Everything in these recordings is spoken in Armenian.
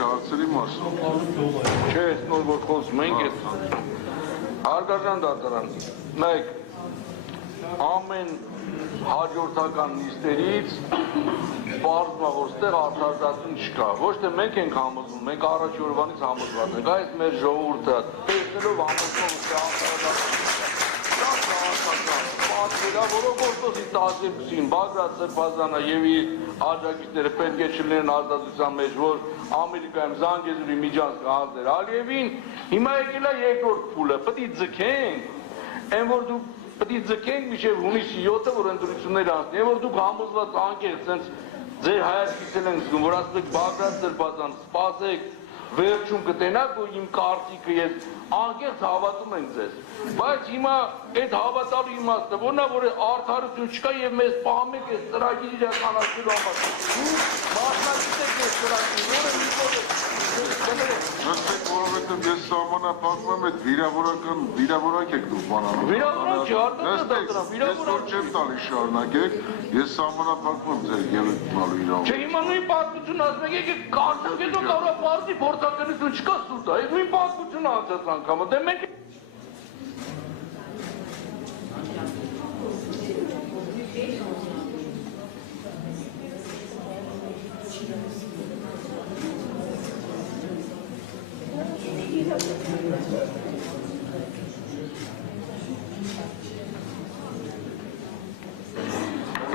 հարցերի մասով։ Չէ, այս նոր որ խոսում ենք, այս հարգարժան դատարան, նայեք, ամեն հաջորդական նիստերից պարզվում է, որ ստեղ արդարացում չկա, ոչ թե մենք ենք համոզվում, մենք առաջի օրվանից համոզված ենք, այս մեր ժողովուրդը տեսնելով համոզվում որով օգոստոսի 12-ին Բագրատ Սրբազանը եւ իր աջակիցները պետք է չլինեն ազատության մեջ, որ Ամերիկայում Զանգեզուրի միջանցքը հանձներ Ալիևին, հիմա եկել է երկրորդ փուլը, պետք է ձգենք, այն որ դու պետք է ձգենք մինչև հունիսի 7-ը, որ ընտրություններ անցնեն, եւ որ դուք համոզված անկեղծ sense ձեր հայացքից են զգում, որ ասեք Բագրատ Սրբազան, սպասեք, վերջում կտենաք, որ իմ կարծիքը ես անկեղծ հավատում ենք ձեզ, բայց հիմա այդ հավատալու իմաստը որն է, որ արդարություն չկա եւ մեզ պահում եք այս ծրագիրը իրականացնելու համար։ Մասնակից եք այս ծրագիրը, որը մի Նստեք, որովհետև ես սահմանափակվում եմ այդ վիրավորակ եք դուք բանանում։ Վիրավորակ չի, արդյոք դատարան, Ես որ չեմ տալի շարունակեք, ես սահմանափակվում եմ ձեր ելույթնալու իրավունքով։ Չէ, հիմա նույն պատմությունը ասում եք, եկեք կարծենք հետո կարող է պարտի փորձականություն չկա սուտ է, նույն պատմությունը անցած անգամը, դե մենք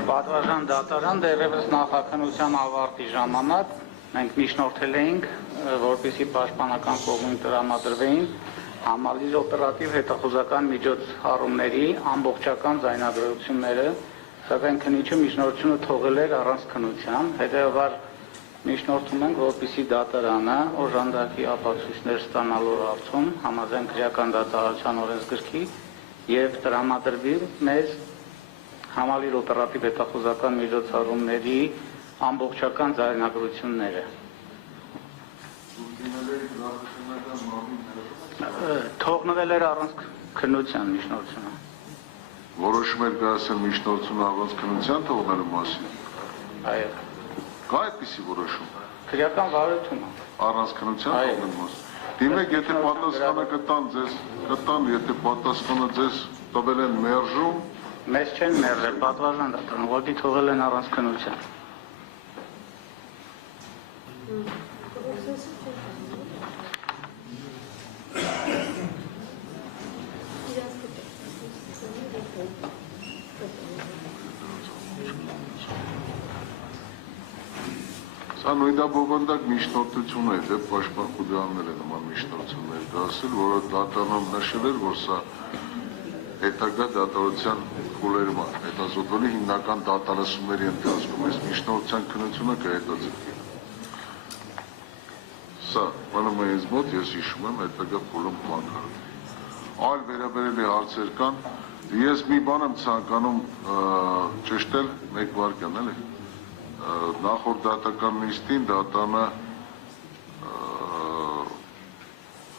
Պատվարժան դատարան դեռևս նախաքննության ավարտի ժամանակ մենք միջնորդել էինք, որպեսզի պաշտպանական կողմին տրամադրվեին համալիր օպերատիվ հետախուզական միջոցառումների ամբողջական ձայնագրությունները, սակայն քննիչը միջնորդությունը թողել էր առանց քննության, հետևաբար միջնորդում ենք, որպեսզի դատարանը օժանդակի ապացույցներ ստանալու հարցում համաձայն քրեական դատարանության օրենսգրքի եւ տրամադրվի մեզ համալիր օպերատիվ հետախուզական միջոցառումների ամբողջական ձայնագրությունները։ Թողնվել էր առանց քննության միջնորդությունը։ Որոշում էր կայացել միջնորդությունը առանց քննության թողնելու մասին։ Այո։ Կա այդպիսի որոշում։ Քրեական վարությունը։ Առանց քննության թողնելու մասին։ Դիմեք, եթե պատասխանը կտան, եթե պատասխանը ձեզ տվել են մերժում, մեզ չեն մերժել, պատվարժան դատարան, ուղղակի թողել են առանց քննության։ Սա նույնաբովանդակ միջնորդություն է, դեպ պաշտպան Խուլյանները նման միջնորդություններ դասել, որը դատարանում նշել էր, որ սա հետագա դատարության խուլերում է, հետազոտողի հիմնական դատարանությունների ընթացքում այս միջնորդության քննությունը կհետաձգվի։ Սա մնում է ինձ մոտ, ես հիշում եմ, հետագա խուլում կմաքարվի։ Այլ վերաբերելի հարցեր կան, ես մի բան եմ ցանկանում ճշտել, մեկ վայրկյան էլի։ Նախորդ դատական նիստին դատանը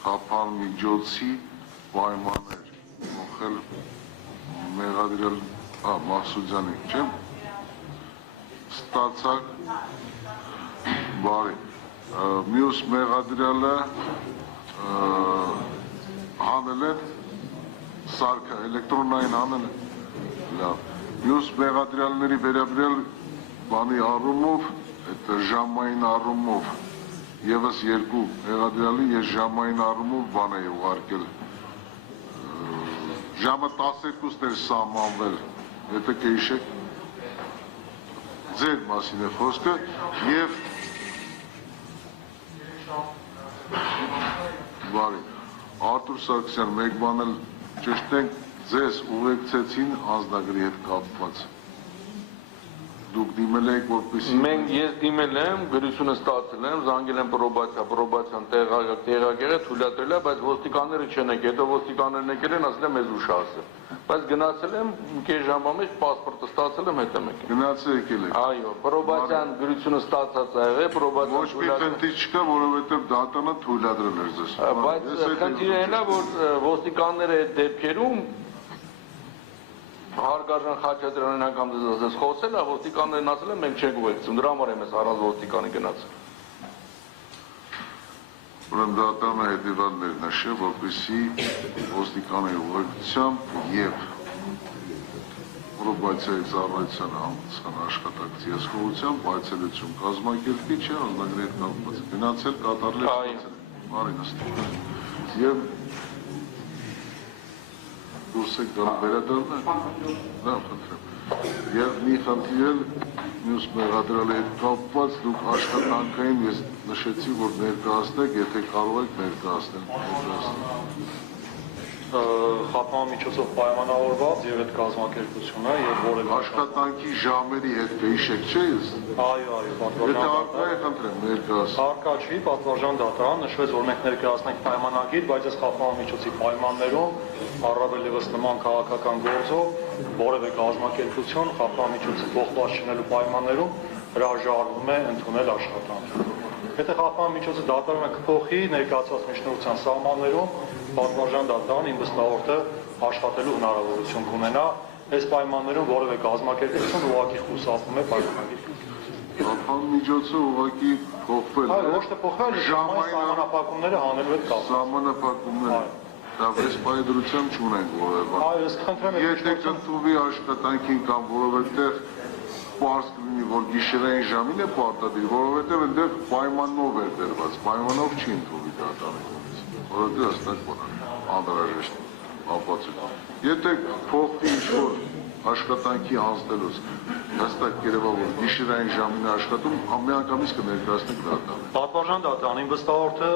խափան միջոցի պայմաններ մոխել մեղադրել Մահսուդյանի, չեմ ստացակ բարի մյուս մեղադրյալը հանել են սարքը էլեկտրոնային հանել են լավ մյուս մեղադրյալների վերաբերյալ բանի առումով այդ ժամային առումով եւս երկու մեղադրյալի ես ժամային առումով բան է ուղարկել ժամը 12-ն էր սահմանվել, եթե կհիշեք, ձեր մասին է խոսքը եւ բարի Արտուր Սարգսյան մեկ բան էլ ճշտենք ձեզ ուղեկցեցին անձնագրի հետ կապված դուք դիմել եք որպեսզի Մենք ես դիմել եմ, գրությունը ստացել եմ, զանգել եմ պրոբացիան տեղակերը թույլատրել է, բայց ոստիկանները չեն եկել, հետո ոստիկաններն եկել են, ասել եմ մեզ ուշ ասել։ Բայց գնացել եմ, կես ժամվա մեջ պասպորտը ստացել եմ, հետ եմ եկել։ Գնացել եկել եք։ Այո, պրոբացիան գրությունը ստացած է եղել, պրոբացիան ոչ մի խնդիր չկա, որովհետև դատանը թույլատրել էր ձեզ։ Բայց խնդիրն է, որ ոստիկանները այդ դեպքերում Հարգարժան Խաչատրյանն անգամ դες խոսել է, ոստիկաններն ասել են մենք չենք ուղեկցում, դրա համար եմ ես առանց ոստիկանի գնացել։ Ուրեմն դատարանը հետևաններ նշել, որպեսզի ոստիկանի ուղեկցությամբ եւ պրոբացիայի ծառայության համապատասխան աշխատակցի հասկացությամբ այցելություն կազմակերպի չէ, անձնագրի հետ կապված գնացել կատարել բարի նստել եւ դուրս եք գալ վերադառնալ, դա խնդրեմ, եւ մի խնդիրել մյուս մեղադրյալի հետ կապված դուք աշխատանքային ես նշեցի, որ ներկայացնեք, եթե կարող եք ներկայացնել։ Խափման միջոցով պայմանավորված եւ այդ կազմակերպությունը եւ որևէ Աշխատանքի ժամերի հետ կհիշեք, չէ՞ ես։ այո, Եթե արկա է, խնդրեմ, ներկայացնեք։ Արկա չի, պատվարժան դատարան նշվեց, որ մենք ներկայացնենք պայմանագիր, բայց այս խափման միջոցի պայմաններում առավել եւս նման քաղաքական գործով որևէ կազմակերպություն խափման միջոցը փոխված չնելու պայմաններում հրաժարվում է ընդունել աշխատանք։ Եթե խափման միջոցը դատարանը կփոխի ներկայացված միջնորդության սահմաններում, պատվարժան դատարան իմ վստահորդը աշխատելու հնարավորություն կունենա, այս պայմաններում որևէ կազմակերպություն ուղղակի խուսափում է պայմանագիր։ Խափման միջոցը ուղղակի փոխվել է։ Այո, ոչ թե փոխվել, ժամանակապակումները հանելու հետ կապ։ Ժամանակապակումները։ Դա վեսպայդրությամբ չունենք որևէ։ Այո, ես խնդրեմ եք Եթե կընդունվի աշխատանքին կամ որովհետև պարզ կլինի, որ գիշերային ժամին է պարտադիր, որովհետև այնտեղ պայմանով էր դրված, պայմանով չի ընդունվի դատարանի կողմից, որովհետև հստակ բան անհրաժեշտ ապացույց։ Եթե փոխվի ինչ-որ աշխատանքի անցնելուց հստակ երևա, որ գիշերային ժամին է աշխատում, միանգամից կներկայացնենք դատարանը։ Պատվարժան դատարան իմ վստահորդը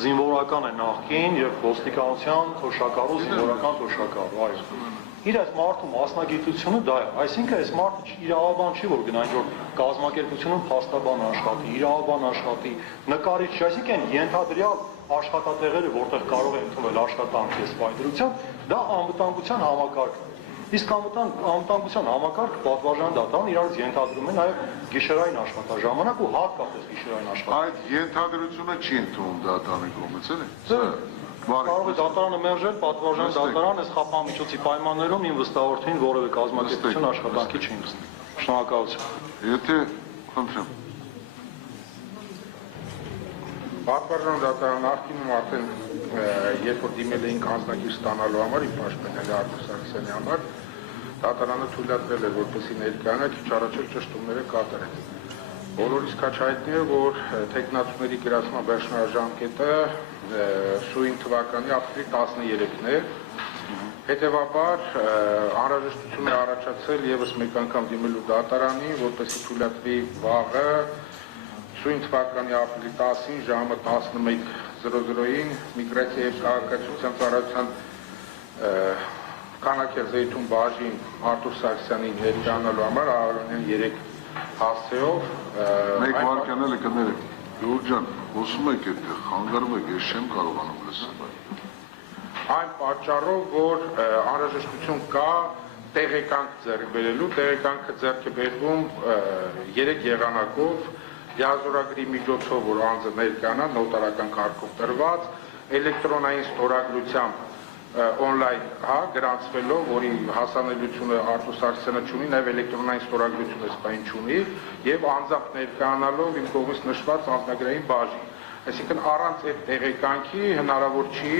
զինվորական է նախկին եւ ոստիկանության թոշակառու զինվորական թոշակառու, այո։ Իր այս մարդու մասնագիտությունը դա է, այսինքն այս մարդը իրավաբան չի, որ գնա ինչ-որ կազմակերպությունում փաստաբան աշխատի, իրավաբան աշխատի, նկարիչ չի, այսինքն ենթադրյալ աշխատատեղերը, որտեղ կարող է ընդունվել աշխատանքի սպայդրությամբ, դա անվտանգության համակարգ է։ Իսկ անվտանգության համակարգը պատվարժան դատարան իրարից ենթադրում է նաև գիշերային աշխատաժամանակ ու հատկապես գիշերային աշխատանք։ Այդ ենթադրությունը չի ընդունում դատարանի կողմից, էլի։ Կարող է դատարանը մերժել, պատվարժան դատարան այս խափման միջոցի պայմաններում իմ վստահորդին որևէ կազմակերպություն աշխատանքի չի նստի։ Շնորհակալություն։ Եթե խնդրեմ։ Պատվարժան դատարան նախկինում արդեն երբ որ դիմել էինք անձնագիր ստանալու համար, իմ պաշտպանել Արտուր Սարգսյանի համար, դատարանը թույլատրել էր, որպեսզի ներկայանա քիչ առաջ ճշտումները կատարել։ Բոլորիս քաչ հայտնի է, որ թեկնածուների գրացման վերջնաժամկետը սույն թվականի ապրիլի 13-ն է։ Հետևաբար անհրաժեշտություն է առաջացել եւս մեկ անգամ դիմելու դատարանին, որպեսզի թույլատրի վաղը սույն թվականի ապրիլի 10-ին ժամը 11:00-ին միգրացիա եւ քաղաքացիության ծառայության Կանաքերձեյթուն բաժին Արտուր Սարգսյանի ներկայանալու համար Արոնյան 3 հասցեով Մեկ վարքան էլ կներեք, Գյուր ջան, խոսում եք այդտեղ, խանգարում եք, ես չեմ կարողանում լսել։ Այն պատճառով, որ անհրաժեշտություն կա տեղեկանք ձեռք բերելու, տեղեկանքը ձեռք է բերվում 3 եղանակով, լիազորագրի միջոցով, որ անձը ներկայանա, նոտարական կարգով տրված, էլեկտրոնային ստորագրությամբ on-line գրանցվելով, որի հասանելիությունը Արտուր Սարգսյանը չունի, նաև էլեկտրոնային ստորագրությունը սպայն չունի եւ անձամբ ներկայանալով իմ կողմից նշված անձնագրային բաժին։ Այսինքն առանց այդ տեղեկանքի հնարավոր չի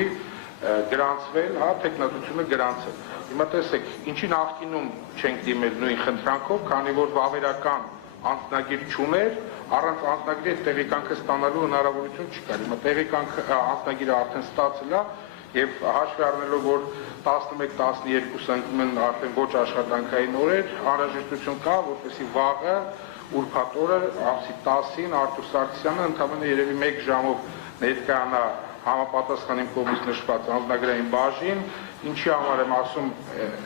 գրանցվել, տեխնատությունը գրանցել։ Հիմա տեսեք, ինչի նախկինում չենք դիմել նույն խնդրանքով, քանի որ վավերական անձնագիր չուներ, առանց անձնագրի այդ տեղեկանքը ստանալու հնարավորություն չկար։ Հիմա տեղեկանքը անձնագիրը արդեն ստացել է եւ հաշվի առնելով, որ 11-12-ը ընկնում են արդեն ոչ աշխատանքային օրեր, անհրաժեշտություն կա, որպեսզի վաղը ուրբաթ օրը ամսի 10-ին Արտուր Սարգսյանը ընդամենը երևի 1 ժամով ներկայանա համապատասխան իմ կողմից նշված անձնագրային բաժին, ինչի համար եմ ասում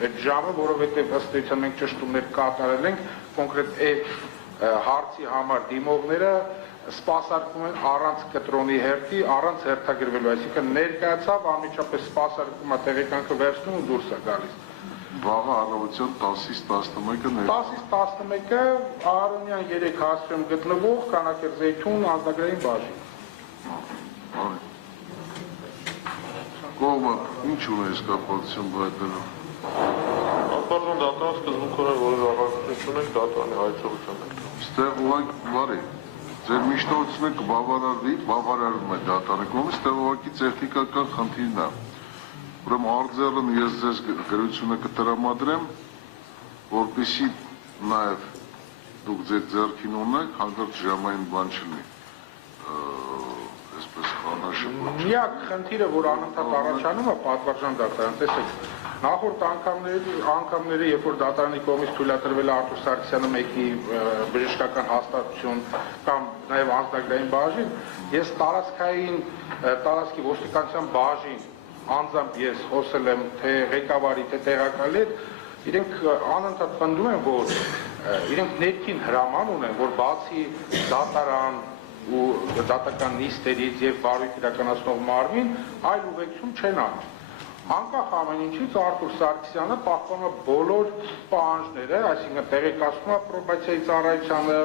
այդ ժամը, որովհետեւ ըստ էության մենք ճշտումներ կատարել ենք, կոնկրետ այդ հարցի համար դիմողները սպասարկում են առանց կտրոնի հերթի, առանց հերթագրվելու, այսինքն ներկայացավ անմիջապես սպասարկումը տեղեկանքը վերցնում ու դուրս է գալիս։ Վաղը առավոտյան 10-ից 11-ը 10-ից 11-ը Արոնյան 3 հասցեում գտնվող Կանաքերձեյթուն անձնագրային բաժին։ Կողմը ինչ ունես կապակցություն հայտնելու։ Պատվարժան դատարան սկզբունքորեն որոշ առարկություն ունենք դատարանի հայցողության հետ։ Ստեղ ուղղակի բարի ձեր միջնորդությունը կբավարարվի, բավարարվում է դատարանի կողմից, ստեղ ուղղակի տեխնիկական խնդիրն է։ Ուրեմն արձելն ես ձեզ գրությունը կտրամադրեմ, որպեսզի նաև դուք ձեր ձեռքին ունեք, հանկարծ ժամային բան չլինի։ Այսպես խանաշփոթ։ Միակ խնդիրը, որ անընդհատ առաջանում է պատվարժան դատարան, տեսեք, նախորդ անգամները, երբ որ դատարանի կողմից թույլատրվել է Արտուր Սարգսյանը մեկի բժշկական հաստատություն կամ նաև անձնագրային բաժին, ես տարածքի ոստիկանության բաժին անձամբ ես խոսել եմ թե ղեկավարի, թե տեղակալի հետ, իրենք անընդհատ պնդում են, որ իրենք ներքին հրաման ունեն, որ բացի դատարան ու դատական նիստերից եւ բարույթ իրականացնող մարմին այլ ուղեկցում չեն անում։ Անկախ ամեն ինչից Արտուր Սարգսյանը պահպանում է բոլոր պահանջները, այսինքն տեղեկացնում է պրոբացիայի ծառայությանը,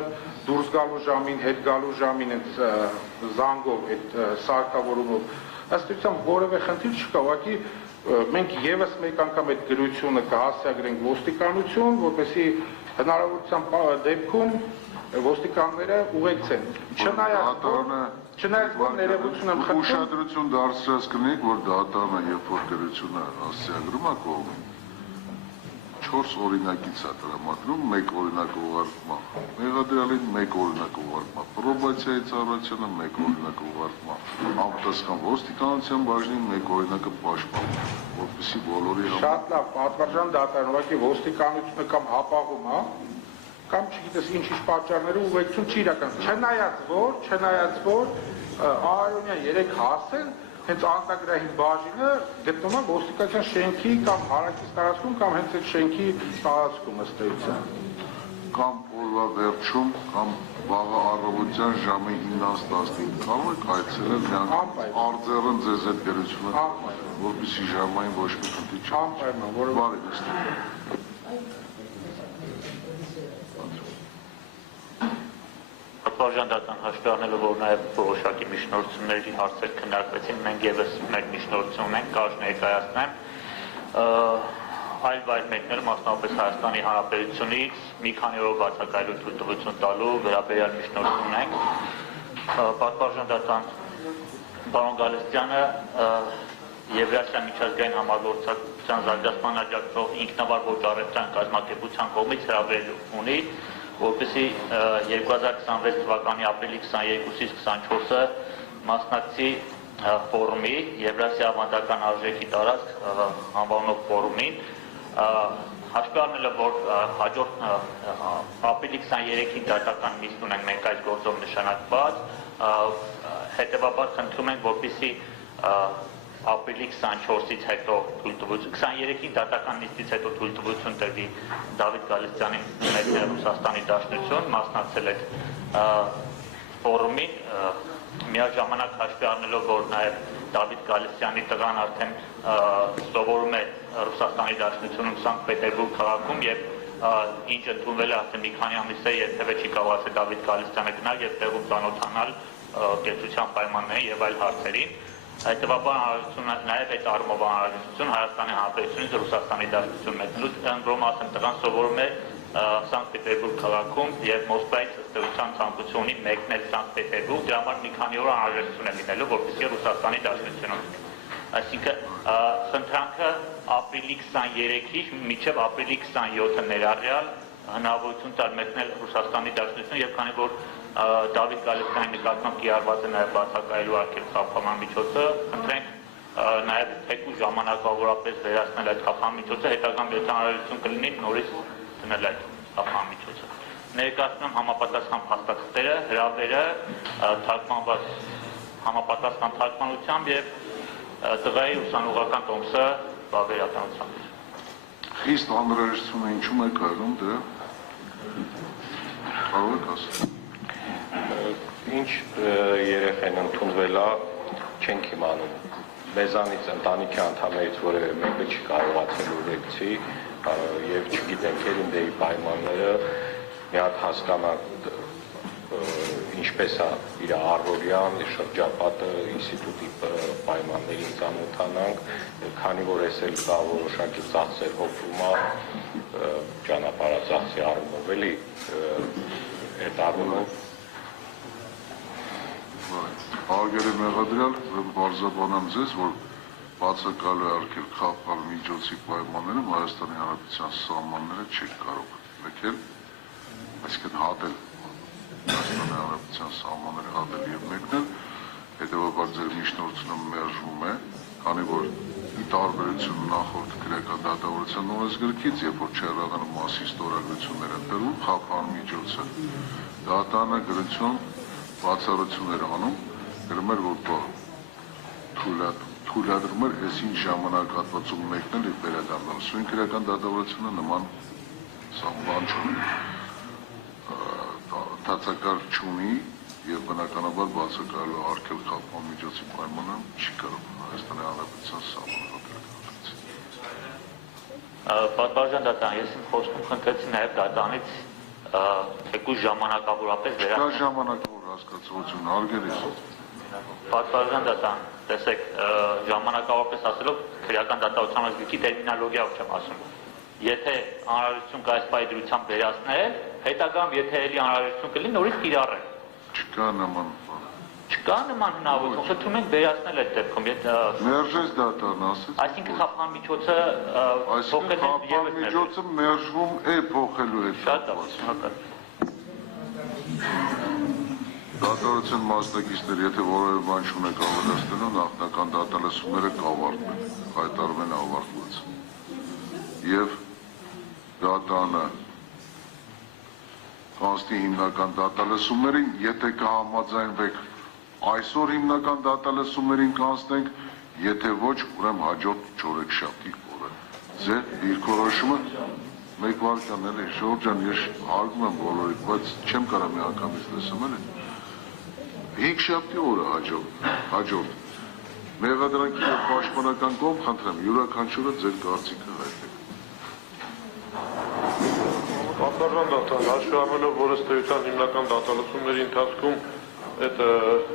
դուրս գալու ժամին, հետ գալու ժամին այդ զանգով, այդ սարքավորումով։ Ըստ էության որևէ խնդիր չկա, ուղղակի մենք եւս մեկ անգամ այդ գրությունը կհասցրենք ոստիկանություն, որպեսզի հնարավորության դեպքում ոստիկանները ուղեկցեն։ Չնայած որ ներողություն եմ խնդրում, ուշադրություն դարձրած կնեք, որ դատարանը երբ որ գրությունը հասցեագրում է կողմին, 4 օրինակից է տրամադրում, 1 օրինակ ուղարկման մեղադրյալին, 1 օրինակ ուղարկման պրոբացիայի ծառայությանը, 1 օրինակ ուղարկման համապատասխան ոստիկանության բաժնին, 1 օրինակը պաշտպանման, որպեսզի բոլորի համար։ Շատ լավ, պատվարժան դատարան, ուղղակի ոստիկանությունը կամ հապաղում է, կամ չգիտես ինչ-ինչ պատճառներով ուղեկցություն չի իրականացնում, չնայած որ Արարոնյան 3 հարցեր հենց անձնագրային բաժինը գտնում է ոստիկանության շենքի կամ հարակից տարածքում կամ հենց այդ շենքի տարածքում ըստ էության։ Կամ օրվա վերջում, կամ վաղը առավոտյան ժամը 9-15 կարող եք այցելել նրանք արձելն ձեզ այդ գրությունը, որպեսզի ժամային ոչ մի խնդիր չի։ Անպայման, որը բարի նստեք։ Պատվարժան դատարան հաշվի առնելով, որ նաև որոշակի միջնորդությունների հարցեր քննարկվեցին, մենք եւս մեր միջնորդություն ունենք, կարճ ներկայացնեմ։ Այլ վայր մեկները, մասնավորապես Հայաստանի Հանրապետությունից մի քանի օրով բացակայելու թույլտվություն տալու վերաբերյալ միջնորդություն ունենք։ Պատվարժան դատարան պարոն Գալստյանը Եվրասիա միջազգային համագործակցության զարգացման աջակցող ինքնավար ոչ առևտրային կազմակերպության կողմից հրավեր ունի, որպեսզի 2026 թվականի ապրիլի 22-ից 24-ը մասնակցի ֆորումի, Եվրասիա ավանդական արժեքի տարածք անվանող ֆորումին, հաշվի առնելով, որ հաջորդ ապրիլի 23-ին դատական նիստ ունենք մենք այս գործով նշանակված, հետևաբար խնդրում ենք, որպեսզի ապրիլի 24-ից հետո թույլտվություն, 23-ին դատական նիստից հետո թույլտվություն տրվի Դավիթ Գալստյանին մեկնել Ռուսաստանի Դաշնություն, մասնակցել այդ ֆորումին, միաժամանակ հաշվի առնելով, որ նաև Դավիթ Գալստյանի տղան արդեն սովորում է Ռուսաստանի Դաշնությունում Սանկտ Պետերբուրգ քաղաքում եւ ինչ ընդունվել է արդեն մի քանի ամիս է, երբևէ չի կարողացել Դավիթ Գալստյանը գնալ եւ տեղում ծանոթանալ կեցության պայմաններին եւ այլ հարցերին։ Հետևաբար անհրաժեշտություն նաև այդ առումով անհրաժեշտություն Հայաստանի Հանրապետությունից Ռուսաստանի Դաշնություն մեկնելու ընդրում ասեմ տղան սովորում է Սանկտ Պետերբուրգ քաղաքում եւ Մոսկվայից ըստ էության ցանկություն ունի մեկնել Սանկտ Պետերբուրգ, դրա համար մի քանի օր անհրաժեշտություն է լինելու, որպեսզի Ռուսաստանի Դաշնությունում, այսինքն խնդրանքը ապրիլի 23-ից մինչև ապրիլի 27-ը ներառյալ հնարավորություն տալ մեկնել Ռուսաստանի Դաշնություն եւ քանի որ Դավիթ Գալստյանի նկատմամբ կիրառված է նաև բացակայելու արգելք խափանման միջոցը, խնդրենք նաև թեկուզ ժամանակավորապես վերացնել այդ խափանման միջոցը, հետագայում եթե անհրաժեշտություն կլինի նորից դնել այդ խափանման միջոցը։ Ներկայացնում համապատասխան փաստաթղթերը, հրավերը, թարգմանված համապատասխան թարգմանությամբ եւ տղայի ուսանողական տոմսը վավերականությամբ։ Խիստ անհրաժեշտություն է ինչու եք արում դրա։ Կարող եք ասել։ Ինչ երեխեն ընդունվել է, չենք իմանում։ Մեզանից ընտանիքի անդամներից որևէ մեկը չի կարողացել ուղեկցի եւ չգիտենք էլ ինդեի պայմանները, մի հատ հասկանանք ինչպես է իր առօրյան շրջապատը ինստիտուտի պայմաններին ծանոթանանք, քանի որ ես էլ կա որոշակի ծախսեր հոգում է ճանապարհածախսի առումով էլի այդ առումով Արգերը մեղադրյալ բարձաբանեմ ձեզ, որ բացակալու է արգել խափալ միջոցի պայմանները Հայաստանի Հանրապետության սահմանները չեք կարող մեկել, այսինքն հատել Հայաստանի Հանրապետության սահմանները հատել եւ մեկնել, հետեւաբար ձեր միջնորդությունը մերժվում է, քանի որ ի տարբերություն նախորդ քրեական դատավորության օրենսգրքից, երբ որ չհեռագանում մասի ստորագրություններ են տրվում, խափան միջոցը դատանը գրություն բացառություններ անում, գրում էր, որ թույլատրում էր այսին ժամանակ հատվածում մեկնել եւ վերադառնալ։ Սույն քրեական դատավորությունը նման բան չունի, տածակարգ չունի եւ բնականաբար բացակայելու արգել խափման միջոցի պայմանը չի կարող Հայաստանի Հանրապետության սահմանադրական։ Պատվարժան դատան, ես իմ խոսքում խնդրեցի նաեւ դատանից թեկուզ ժամանակավորապես վերադառնալ։ Դա ժամանակավոր հասկացություն արգելիս։ Պատվարժան դատան, տեսեք, ժամանակավորապես ասելով քրեական դատավորության օրենսգրքի տերմինոլոգիայով չեմ ասում։ Եթե անհրաժեշտություն կա այս պայդրությամբ վերացնել, հետագայում եթե էլի անհրաժեշտություն կլինի, նորից կիրառել։ Չկա նման հնարավորություն, խնդրում ենք վերացնել այդ դեպքում, մերժես դատան ասեց։ Այսինքն խափան միջոցը փոխել է խափան միջոցը մերժվում է փոխելու հետ։ Շատ լավ։ Դատավորության մասնակիցներ, եթե որևէ բան չունեք ավելացնելու, նախնական դատալսումները կավարտվեն, հայտարարվեն ավարտված։ Եվ դատանը կանցնի հիմնական դատալսումներին, եթե կհամաձայնվեք այսօր հիմնական դատալսումներին կանցնենք, եթե ոչ, ուրեմն հաջորդ չորեքշաբթի օրը։ Ձեր դիրքորոշումը մեկ վարքան էլի, Ժորժ ջան, ես հարգում եմ բոլորիդ, բայց չեմ կարող միանգամից լսեմ էլի։ 5 շաբթի օրը հաջորդ։ Մեղադրանքի եւ պաշտպանական կողմ խնդրեմ, յուրաքանչյուրը ձեր կարծիքը հայտնեք։ Պատվարժան դատան, հաշվի առնելով, որ ըստ էության հիմնական դատալսումների ընթացքում այդ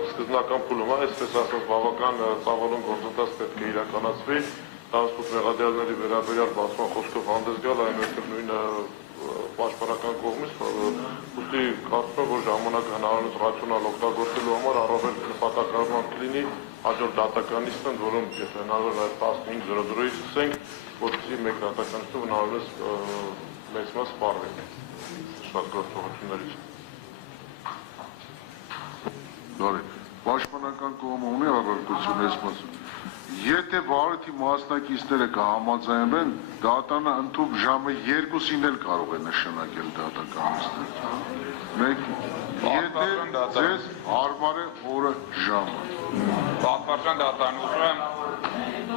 սկզբնական փուլում է, այսպես ասած, բավական ծավալուն գործընթաց պետք է իրականացվի, տրանսպորտ մեղադրյալների վերաբերյալ բացման խոսքով հանդես գալ, այնուհետև նույնը պաշտպանական կողմից, ուստի կարծում եմ, որ ժամանակ հնարավորինս ռացիոնալ օգտագործելու համար առավել նպատակարարման կլինի հաջորդ դատականիստն, որում եթե հնարավոր է 15:00-ից սկսենք, որպեսզի մեկ դատականիստը հնարավորինս մեծ մաս սպառվի շատ գործողություններից։ Բարի, պաշտպանական կողմը ունի առարկություն ես մասում։ Եթե վարույթի մասնակիցները կհամաձայնվեն, դատանը ընդհանուր ժամը 2-ին էլ կարող է նշանակել դատականիստը։ Եթե ձեզ հարմար է օրը ժամը։ Պատվարժան դատան, ուզում եմ